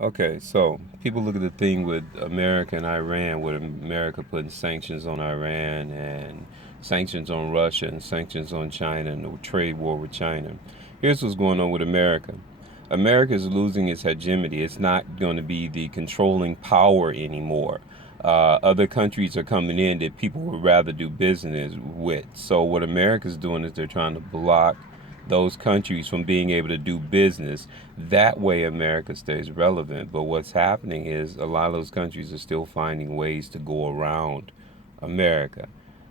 Okay, so people look at the thing with America and Iran, with America putting sanctions on Iran and sanctions on Russia and sanctions on China and the trade war with China. Here's what's going on with America. America is losing its hegemony. It's not going to be the controlling power anymore. Other countries are coming in that people would rather do business with. So what America's doing is they're trying to block those countries from being able to do business. That way, America stays relevant. But what's happening is a lot of those countries are still finding ways to go around America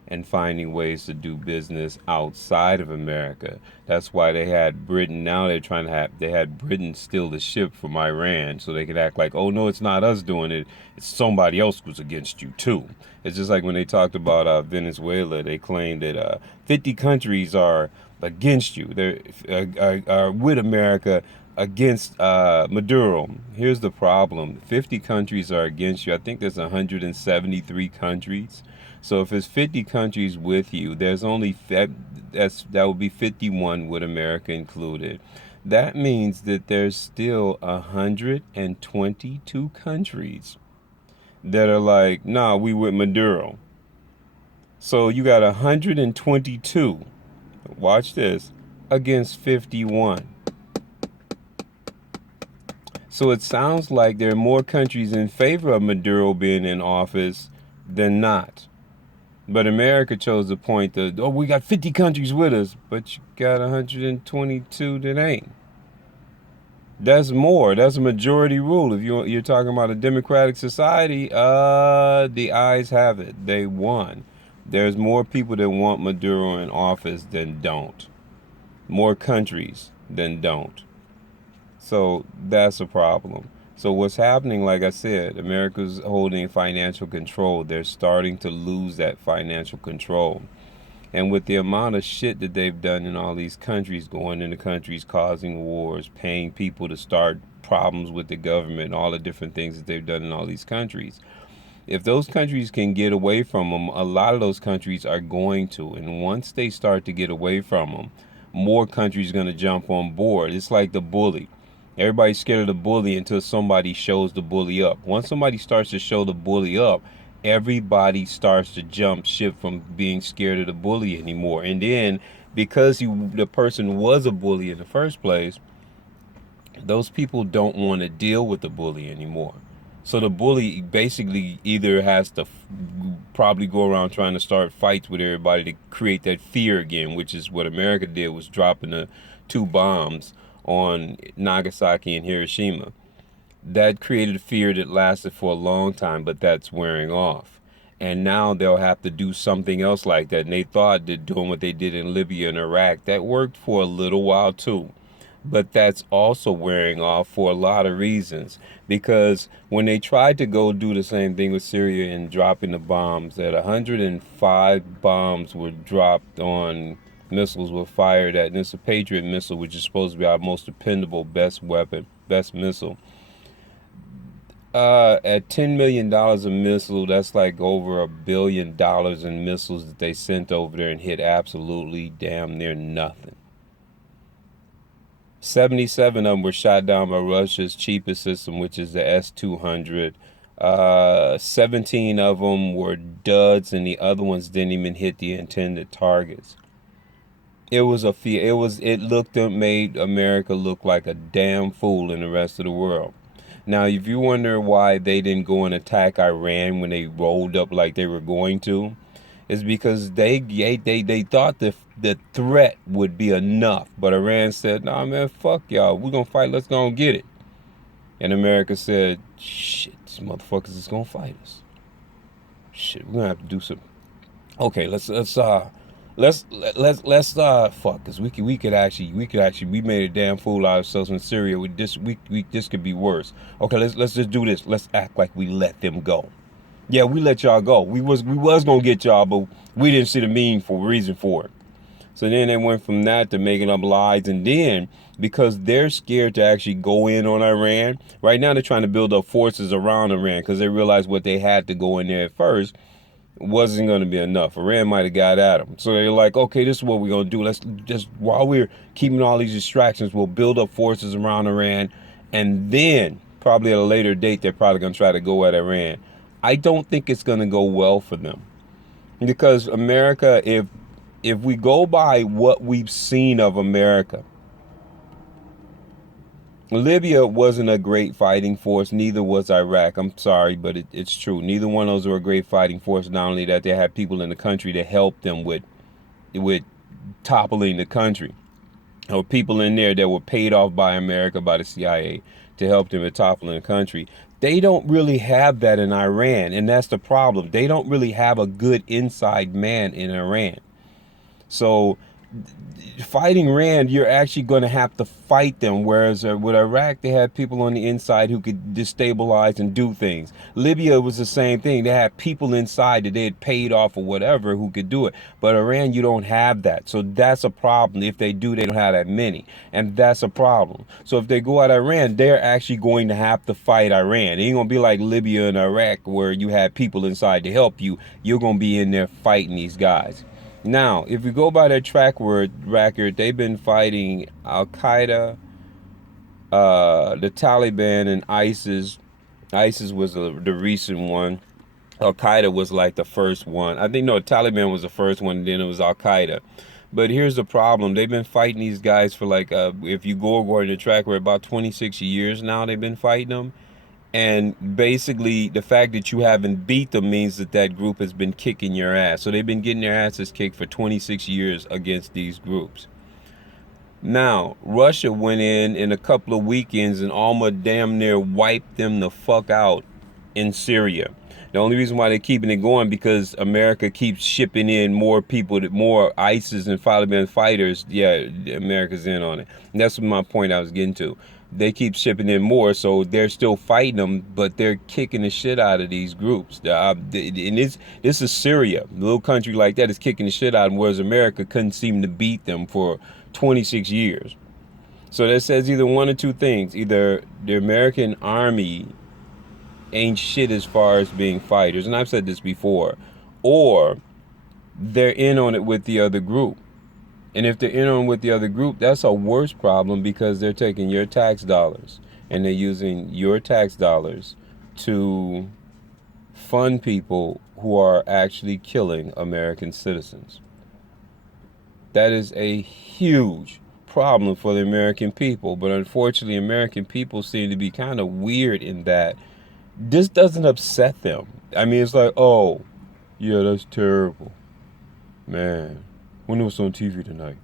and finding ways to do business outside of America. That's why they had Britain. Now they're trying to have, they had Britain steal the ship from Iran so they could act like, oh no, it's not us doing it. It's somebody else who's against you too. It's just like when they talked about Venezuela, they claimed that 50 countries are against you. They're are with America against Maduro. Here's the problem: 50 countries are against you. I think there's 173 countries. So if it's 50 countries with you, there's only that would be 51 with America included. That means that there's still 122 countries that are like, nah, we with Maduro. So you got 122. Watch this, against 51. So it sounds like there are more countries in favor of Maduro being in office than not. But America chose to point that, oh, we got 50 countries with us, but you got 122 that ain't. That's more. That's a majority rule. If you're talking about a democratic society, the ayes have it. They won. There's more people that want Maduro in office than don't. More countries than don't. So that's a problem. So what's happening, like I said, America's holding financial control. They're starting to lose that financial control. And with the amount of shit that they've done in all these countries, going into countries, causing wars, paying people to start problems with the government, all the different things that they've done in all these countries. If those countries can get away from them, a lot of those countries are going to. And once they start to get away from them, more countries are going to jump on board. It's like the bully. Everybody's scared of the bully until somebody shows the bully up. Once somebody starts to show the bully up, everybody starts to jump ship from being scared of the bully anymore. And then because the person was a bully in the first place, those people don't want to deal with the bully anymore. So the bully basically either has to probably go around trying to start fights with everybody to create that fear again, which is what America did, was dropping the two bombs on Nagasaki and Hiroshima. That created a fear that lasted for a long time, but that's wearing off. And now they'll have to do something else like that. And they thought that doing what they did in Libya and Iraq, that worked for a little while too. But that's also wearing off for a lot of reasons. Because when they tried to go do the same thing with Syria and dropping the bombs, that 105 bombs were dropped on, missiles were fired at, and it's a Patriot missile, which is supposed to be our most dependable, best weapon, best missile. At $10 million a missile, that's like over $1 billion in missiles that they sent over there and hit absolutely damn near nothing. 77 of them were shot down by Russia's cheapest system, which is the S-200. 17 of them were duds, and the other ones didn't even hit the intended targets. It was a fear. It looked and made America look like a damn fool in the rest of the world. Now, if you wonder why they didn't go and attack Iran when they rolled up like they were going to, is because they thought the threat would be enough, but Iran said, "Nah, man, fuck y'all. We're gonna fight. Let's go and get it." And America said, "Shit, these motherfuckers is gonna fight us. Shit, we're gonna have to do some. Okay, let's fuck, cause we could actually we made a damn fool out of ourselves in Syria. With this we this could be worse. Okay, let's just do this. Let's act like we let them go. Yeah, we let y'all go. We was gonna get y'all, but we didn't see the meaningful reason for it. So then they went from that to making up lies, and then because they're scared to actually go in on Iran, right now they're trying to build up forces around Iran because they realized what they had to go in there at first wasn't going to be enough. Iran might have got at them. So they're like, okay, this is what we're going to do. Let's just, while we're keeping all these distractions, we'll build up forces around Iran. And then Probably at a later date, they're probably going to try to go at Iran. I don't think it's going to go well for them because America, if we go by what we've seen of America, Libya wasn't a great fighting force. Neither was Iraq. I'm sorry, but it's true. Neither one of those were a great fighting force. Not only that, they had people in the country to help them with toppling the country, or people in there that were paid off by America, by the CIA, to help them with toppling the country. They don't really have that in Iran, and that's the problem. They don't really have a good inside man in Iran. So fighting Rand, you're actually going to have to fight them. Whereas with Iraq, they had people on the inside who could destabilize and do things. Libya was the same thing. They had people inside that they had paid off or whatever who could do it. But Iran, you don't have that. So that's a problem. If they do, they don't have that many. And that's a problem. So if they go at Iran, they're actually going to have to fight Iran. It ain't going to be like Libya and Iraq where you had people inside to help you. You're going to be in there fighting these guys. Now, if we go by their track record, they've been fighting Al Qaeda, the Taliban, and ISIS. ISIS was the recent one. Al Qaeda was like the first one. I think no, Taliban was the first one. Then it was Al Qaeda. But here's the problem: they've been fighting these guys for like, if you go according to track, we're about 26 years now. They've been fighting them. And basically, the fact that you haven't beat them means that that group has been kicking your ass. So they've been getting their asses kicked for 26 years against these groups. Now, Russia went in a couple of weekends and almost damn near wiped them the fuck out in Syria. The only reason why they're keeping it going because America keeps shipping in more people, more ISIS and Taliban fighters. Yeah, America's in on it. And that's my point I was getting to. They keep shipping in more, so they're still fighting them, but they're kicking the shit out of these groups. And this is Syria. A little country like that is kicking the shit out of them, whereas America couldn't seem to beat them for 26 years. So that says either one or two things. Either the American army ain't shit as far as being fighters, and I've said this before, or they're in on it with the other group. And if they're in on with the other group, that's a worse problem because they're taking your tax dollars and they're using your tax dollars to fund people who are actually killing American citizens. That is a huge problem for the American people. But unfortunately, American people seem to be kind of weird in that this doesn't upset them. I mean, it's like, oh, yeah, that's terrible. Man, when it was on TV tonight.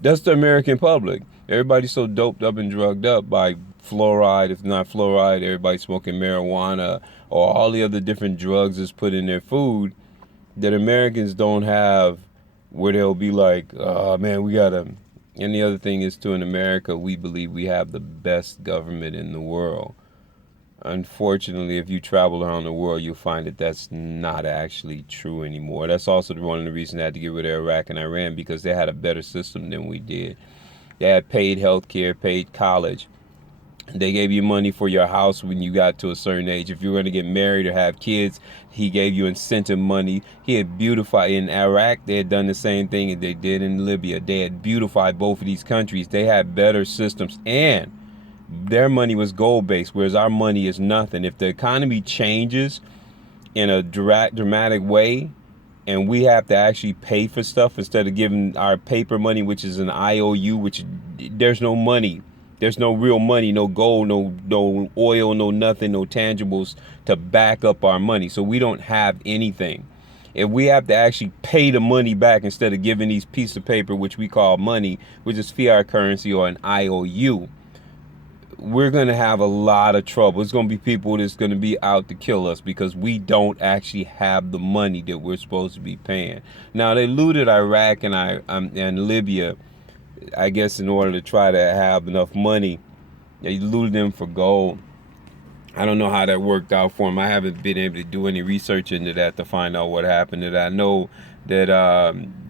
That's the American public. Everybody's so doped up and drugged up by fluoride. If not fluoride, everybody's smoking marijuana or all the other different drugs that's put in their food that Americans don't have where they'll be like, oh, man, we got to. And the other thing is, too, in America, we believe we have the best government in the world. Unfortunately, if you travel around the world, you'll find that that's not actually true anymore. That's also one of the reasons they had to get rid of Iraq and Iran, because they had a better system than we did. They had paid health care, paid college. They gave you money for your house when you got to a certain age. If you were going to get married or have kids, he gave you incentive money. He had beautified. In Iraq, they had done the same thing that they did in Libya. They had beautified both of these countries. They had better systems, and their money was gold-based, whereas our money is nothing. If the economy changes in a dramatic way and we have to actually pay for stuff instead of giving our paper money, which is an IOU, which there's no money. There's no real money, no gold, no oil, no nothing, no tangibles to back up our money. So we don't have anything. If we have to actually pay the money back instead of giving these pieces of paper, which we call money, which is fiat currency or an IOU, we're going to have a lot of trouble. It's going to be people that's going to be out to kill us because we don't actually have the money that we're supposed to be paying. Now, they looted Iraq and Libya, I guess, in order to try to have enough money. They looted them for gold. I don't know how that worked out for them. I haven't been able to do any research into that to find out what happened to that. I know that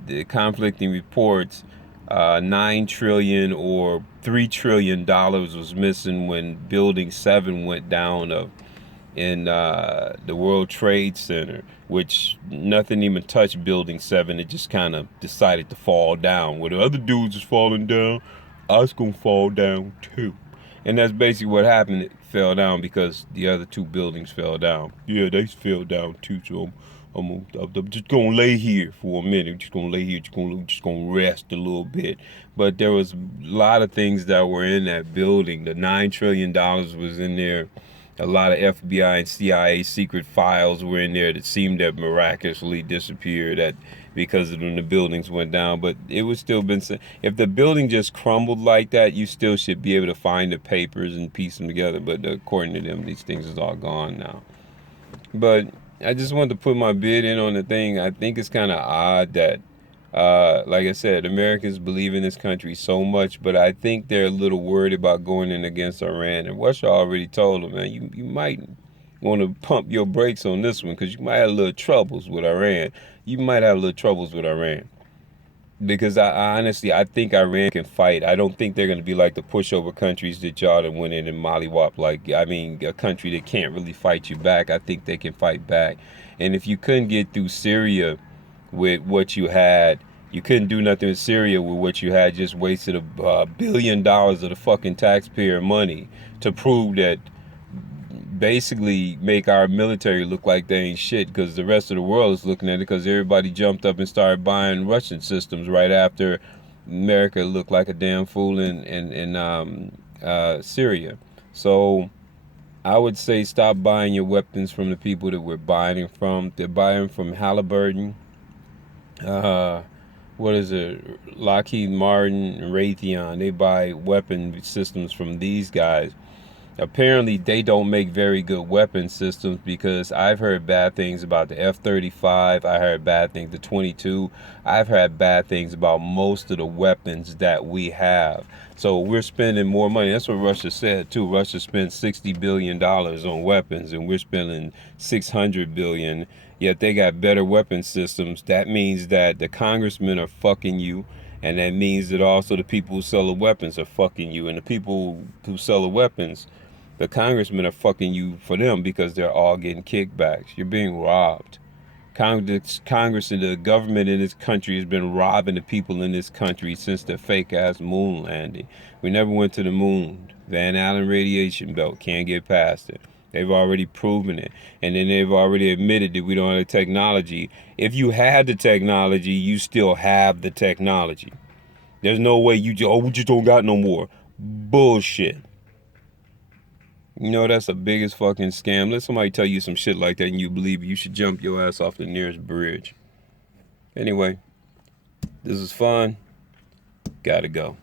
the conflicting reports, 9 trillion or $3 trillion was missing when Building 7 went down in the World Trade Center, which nothing even touched Building 7. It just kind of decided to fall down. Where the other dudes is falling down, I was going to fall down too. And that's basically what happened. fell down because the other two buildings fell down. Yeah, they fell down too. So I'm just gonna lay here for a minute. Just gonna lay here. Just gonna rest a little bit. But there was a lot of things that were in that building. The $9 trillion was in there. A lot of FBI and CIA secret files were in there that seemed to have miraculously disappeared because of when the buildings went down. But it would still been, if the building just crumbled like that, you still should be able to find the papers and piece them together. But according to them, these things is all gone now. But I just wanted to put my bid in on the thing. I think it's kind of odd that, like I said, Americans believe in this country so much, but I think they're a little worried about going in against Iran. And Russia already told them, man, you might want to pump your brakes on this one because you might have a little troubles with Iran. You might have a little troubles with Iran. Because I honestly, I think Iran can fight. I don't think they're going to be like the pushover countries that y'all that went in and mollywop. Like, I mean, a country that can't really fight you back. I think they can fight back. And if you couldn't get through Syria with what you had, you couldn't do nothing with Syria with what you had, just wasted $1 billion of the fucking taxpayer money to prove that, basically make our military look like they ain't shit because the rest of the world is looking at it because everybody jumped up and started buying Russian systems right after America looked like a damn fool in Syria. So I would say stop buying your weapons from the people that we're buying it from. They're buying from Halliburton. What is it? Lockheed Martin and Raytheon. They buy weapon systems from these guys. Apparently, they don't make very good weapon systems because I've heard bad things about the F-35. I heard bad things, the 22. I've heard bad things about most of the weapons that we have. So we're spending more money. That's what Russia said, too. Russia spent $60 billion on weapons, and we're spending $600 billion. Yet they got better weapon systems. That means that the congressmen are fucking you. And that means that also the people who sell the weapons are fucking you. And the people who sell the weapons, the congressmen are fucking you for them because they're all getting kickbacks. You're being robbed. Congress and the government in this country has been robbing the people in this country since the fake-ass moon landing. We never went to the moon. Van Allen radiation belt, can't get past it. They've already proven it. And then they've already admitted that we don't have the technology. If you had the technology, you still have the technology. There's no way we just don't got no more. Bullshit. You know, that's the biggest fucking scam. Let somebody tell you some shit like that and you believe you should jump your ass off the nearest bridge. Anyway, this is fun. Gotta go.